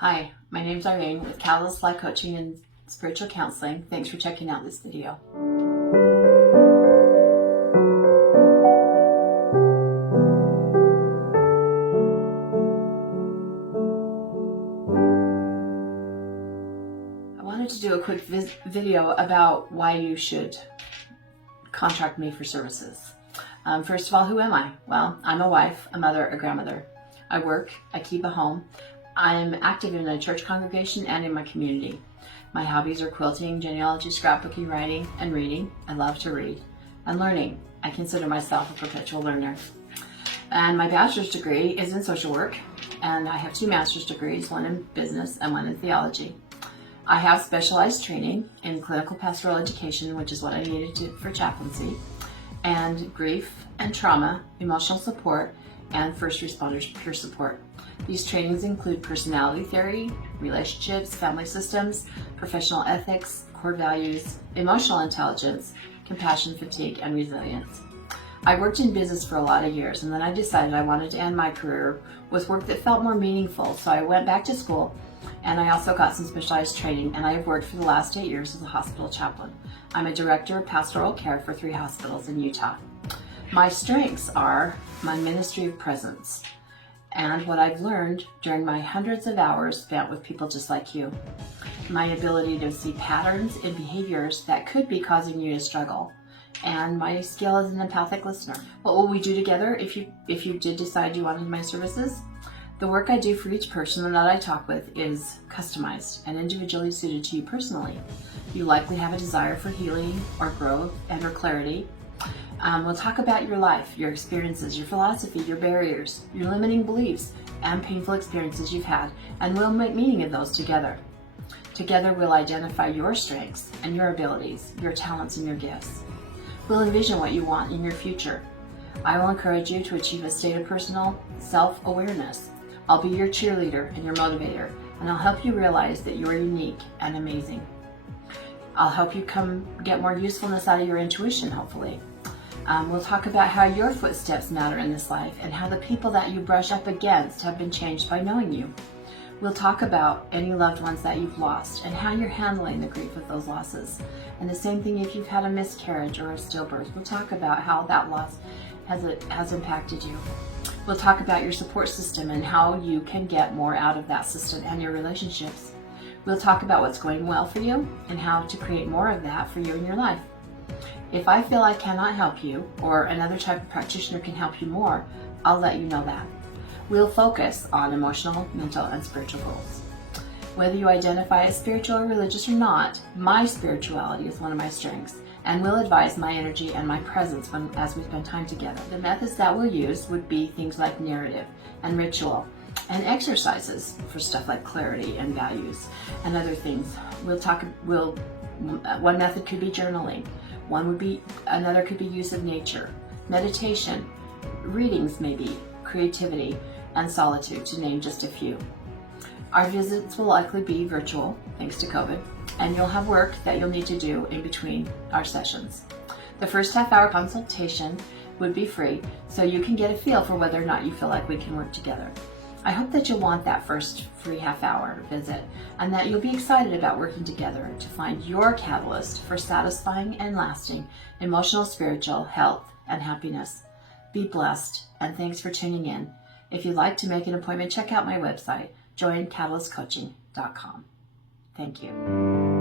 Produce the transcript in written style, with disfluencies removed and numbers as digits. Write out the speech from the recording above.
Hi, my name's Irene with Chaplain Coaching and Spiritual Counseling. Thanks for checking out this video. I wanted to do a quick video about why you should contract me for services. First of all, who am I? Well, I'm a wife, a mother, a grandmother. I work, I keep a home. I'm active in a church congregation and in my community. My hobbies are quilting, genealogy, scrapbooking, writing, and reading. I love to read. And learning. I consider myself a perpetual learner. And my bachelor's degree is in social work, and I have 2 master's degrees, one in business and one in theology. I have specialized training in clinical pastoral education, which is what I needed for chaplaincy, and grief and trauma, emotional support, and first responders peer support. These trainings include personality theory, relationships, family systems, professional ethics, core values, emotional intelligence, compassion, fatigue, and resilience. I worked in business for a lot of years, and then I decided I wanted to end my career with work that felt more meaningful, so I went back to school, and I also got some specialized training, and I have worked for the last 8 years as a hospital chaplain. I'm a director of Pastoral Care for 3 hospitals in Utah. My strengths are my ministry of presence and what I've learned during my hundreds of hours spent with people just like you. My ability to see patterns in behaviors that could be causing you to struggle, and my skill as an empathic listener. What will we do together if you did decide you wanted my services? The work I do for each person that I talk with is customized and individually suited to you personally. You likely have a desire for healing or growth and or clarity. We'll talk about your life, your experiences, your philosophy, your barriers, your limiting beliefs, and painful experiences you've had, and we'll make meaning of those together. Together we'll identify your strengths and your abilities, your talents and your gifts. We'll envision what you want in your future. I will encourage you to achieve a state of personal self-awareness. I'll be your cheerleader and your motivator, and I'll help you realize that you are unique and amazing. I'll help you get more usefulness out of your intuition, hopefully. We'll talk about how your footsteps matter in this life and how the people that you brush up against have been changed by knowing you. We'll talk about any loved ones that you've lost and how you're handling the grief of those losses. And the same thing if you've had a miscarriage or a stillbirth. We'll talk about how that loss has impacted you. We'll talk about your support system and how you can get more out of that system and your relationships. We'll talk about what's going well for you and how to create more of that for you in your life. If I feel I cannot help you or another type of practitioner can help you more, I'll let you know that. We'll focus on emotional, mental, and spiritual goals. Whether you identify as spiritual or religious or not, my spirituality is one of my strengths, and will advise my energy and my presence as we spend time together. The methods that we'll use would be things like narrative and ritual, and exercises for stuff like clarity and values and other things. One method could be journaling. Another could be use of nature, meditation, readings maybe, creativity, and solitude, to name just a few. Our visits will likely be virtual, thanks to COVID, and you'll have work that you'll need to do in between our sessions. The first half-hour consultation would be free, so you can get a feel for whether or not you feel like we can work together. I hope that you'll want that first free half-hour visit, and that you'll be excited about working together to find your catalyst for satisfying and lasting emotional, spiritual health and happiness. Be blessed, and thanks for tuning in. If you'd like to make an appointment, check out my website, joincatalyzcoaching.com. Thank you.